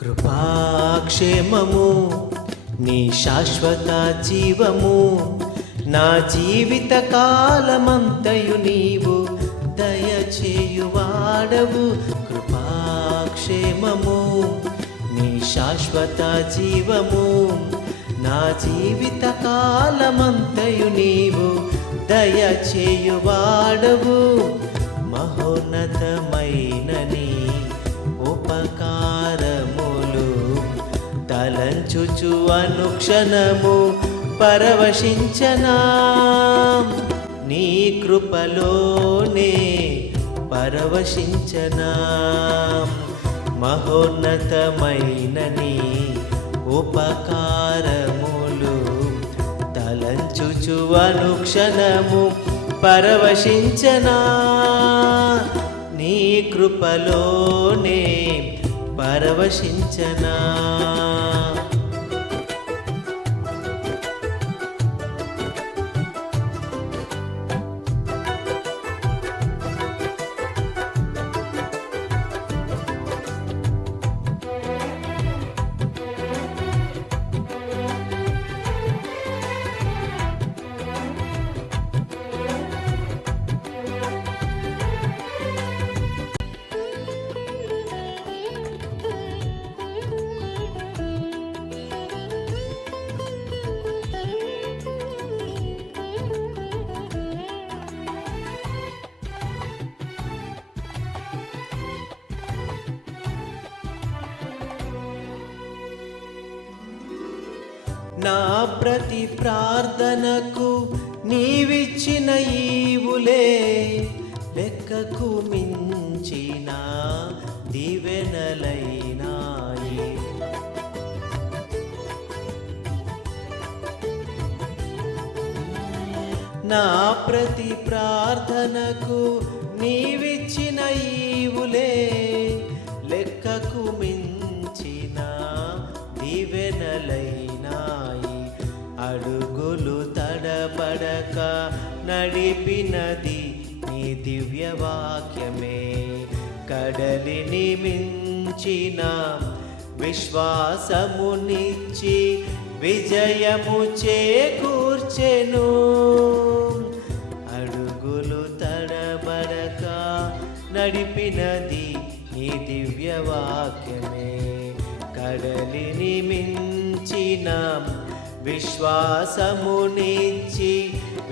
కృపాక్షేమము నీ శాశ్వత జీవము, నా జీవిత కాలమంతయు నీవు దయచేయువాడవు. కృపాక్షేమము నీ శాశ్వత జీవము, నా జీవిత కాలమంతయు నీవు దయచేయువాడవు. మహోన్నతమైన నీ ఉపకారములు తలంచుచు అనుక్షణము పరవశించనా, నీ కృపలోనే పరవశించనా. మహోన్నతమైన నీ ఉపకారములు తలంచుచు అనుక్షణము పరవశించనా, నీ కృపలోనే పరవశించనా. నా ప్రతి ప్రార్థనకు నీవిచ్చిన ఈవులే లెక్కకు మించిన దీవెనలైనాయి. నా ప్రతి ప్రార్థనకు నీవిచ్చిన ఈవులే లెక్కకు మించిన దీవెనలైనాయి. అడుగులు తడబడక నడిపినది నీ దివ్యవాక్యమే, కడలిని మించిన విశ్వాసమునిచ్చి విజయము చేకూర్చెను. అడుగులు తడబడక నడిపినది నీ దివ్యవాక్యమే, కడలిని మించిన విశ్వాసమునిచ్చి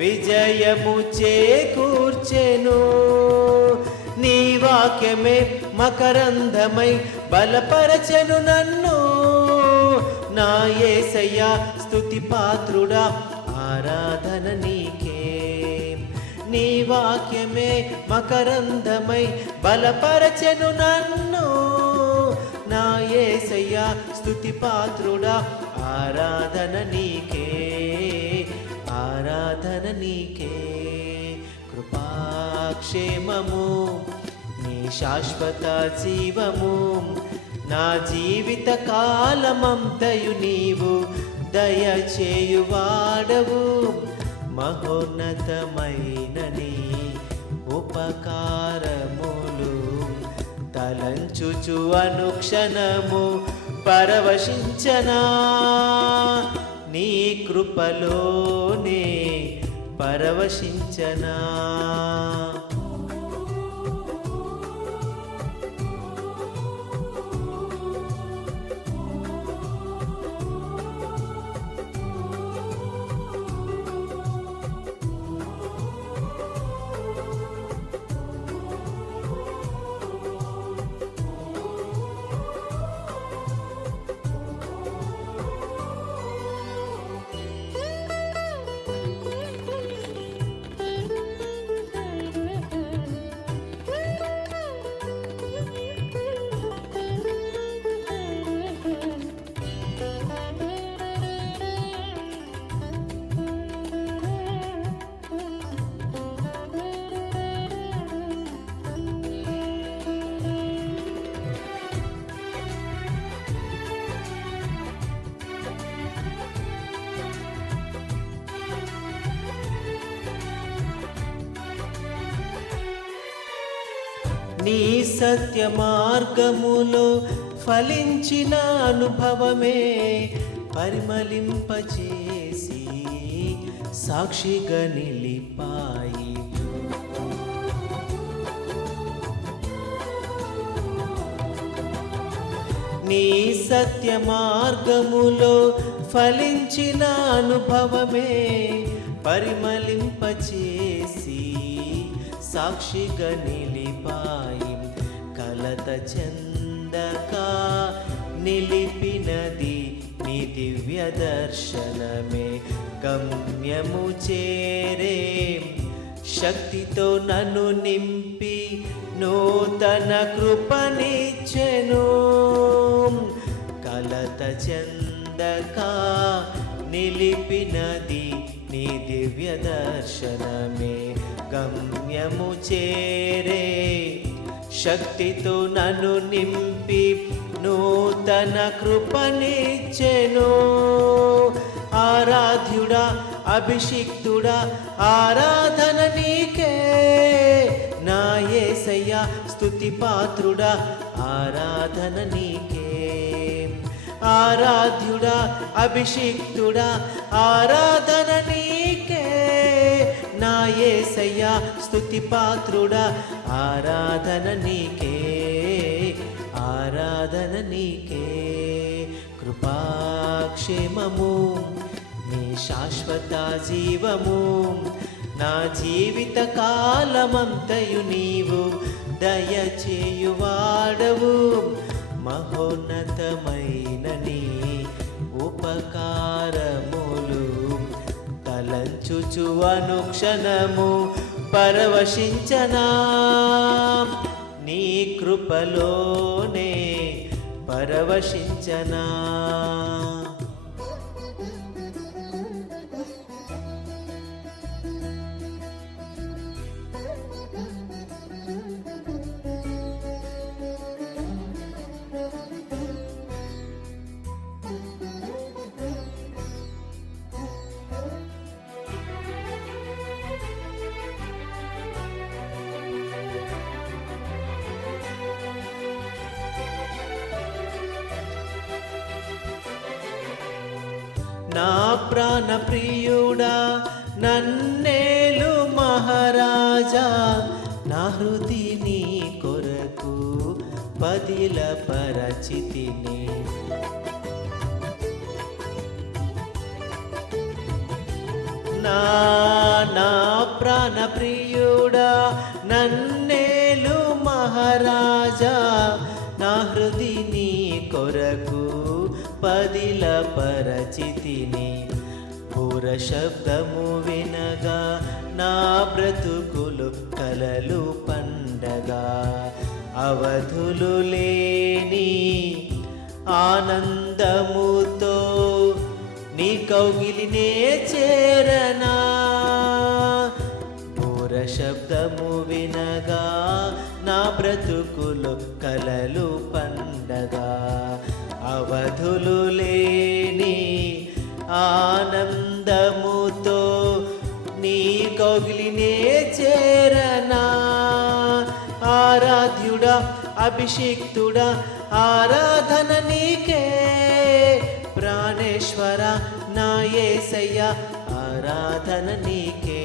విజయము చేకూర్చెను. నీ వాక్యమే మకరంధమై బలపరచెను నన్ను. నా యేసయ్యా స్తుతి పాత్రుడా, ఆరాధన నీకే. నీ వాక్యమే మకరంధమై బలపరచెను నన్ను. నా యేసయ్యా స్తుతి పాత్రుడా, ఆరాధన నీకే, ఆరాధన నీకే. కృపాక్షేమము నీ శాశ్వత జీవము, నా జీవిత కాలమంతయు నీవు దయచేయువాడవు. మహోన్నతమైన నీ ఉపకారములు తలంచుచు అనుక్షణము పరవశించనా, నీ కృపలోనే పరవశించనా. నీ సత్య మార్గములో ఫలించిన అనుభవమే పరిమళింపచేసి సాక్షిగా నిలిపాయి. నీ సత్య మార్గములో ఫలించిన అనుభవమే పరిమళింపచేసి సాక్షిగా నిలిపాయి. కలత చెందక నిలిపినది నీ దివ్య దర్శనమే. గమ్యము చేరే శక్తితో నన్ను నింపి నూతన కృపనిచ్చెను. కలత చెందక నిలిపినది నీ దివ్య దర్శనమే. గమ్యము చేరే శక్తితో నన్ను నింపి నూతన కృపనిచ్చెను. ఆరాధ్యుడా అభిషిక్తుడా ఆరాధన నీకే, నా యేసయ్యా స్తుతి పాత్రుడా ఆరాధన నీకే. ఆరాధ్యుడా అభిషిక్తుడా ఆరాధన నీకే, నా యేసయ్యా స్తుతి పాత్రుడా ఆరాధన నీకే. ఆరాధన నీకే. కృపాక్షేమము నీ శాశ్వత జీవము, నా జీవిత కాలమంతయు నీవు దయచేయువాడవు. మహోన్నతమైన నీ ఉపకారములు తలంచుచు అనుక్షణము పరవశించనా. నీ కృపలోనే పరవశించనా. నా ప్రాణ ప్రియుడా నన్నేలు మహారాజా, నా హృది నీ కొరకు పదిల పరచితిని. నా ప్రాణ ప్రియుడా నన్నేలు మహారాజా, నా హృది నీ కొరకు పదిల పరచితిని. పూర శబ్దము వినగా నా బ్రతుకులు కలలు పండగా, అవధులు లేని ఆనందముతో నీ కౌగిలినే చేరనా. పూర శబ్దము వినగా నా బ్రతుకులు కలలు పండగా, అవధులు లేని ఆనందముతో నీ కౌగిలినే చేరనా. ఆరాధ్యుడా అభిషిక్తుడా ఆరాధన నీకే, ప్రాణేశ్వర నా యేసయ్యా ఆరాధన నీకే.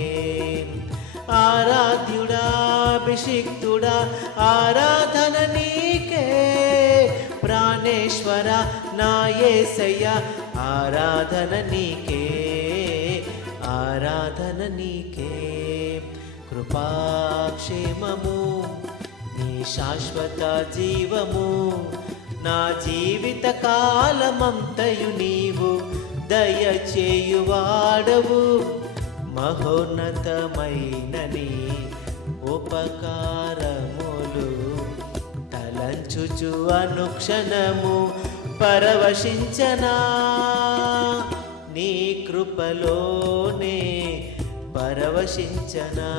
ఆరాధ్యుడా అభిషిక్తుడా ఆరాధన నీకే, ప్రాణేశ్వర నా యేసయ్యా ఆరాధన నీకే. ఆరాధన నీకే. కృపాక్షేమము నీ శాశ్వత జీవము, నా జీవిత కాలమంతయు నీవు దయచేయువాడవు. మహోన్నతమైన నీ ఉపకారములు తలంచుచు అనుక్షణము పరవశించనా. నీ కృపలోనే పరవశించనా.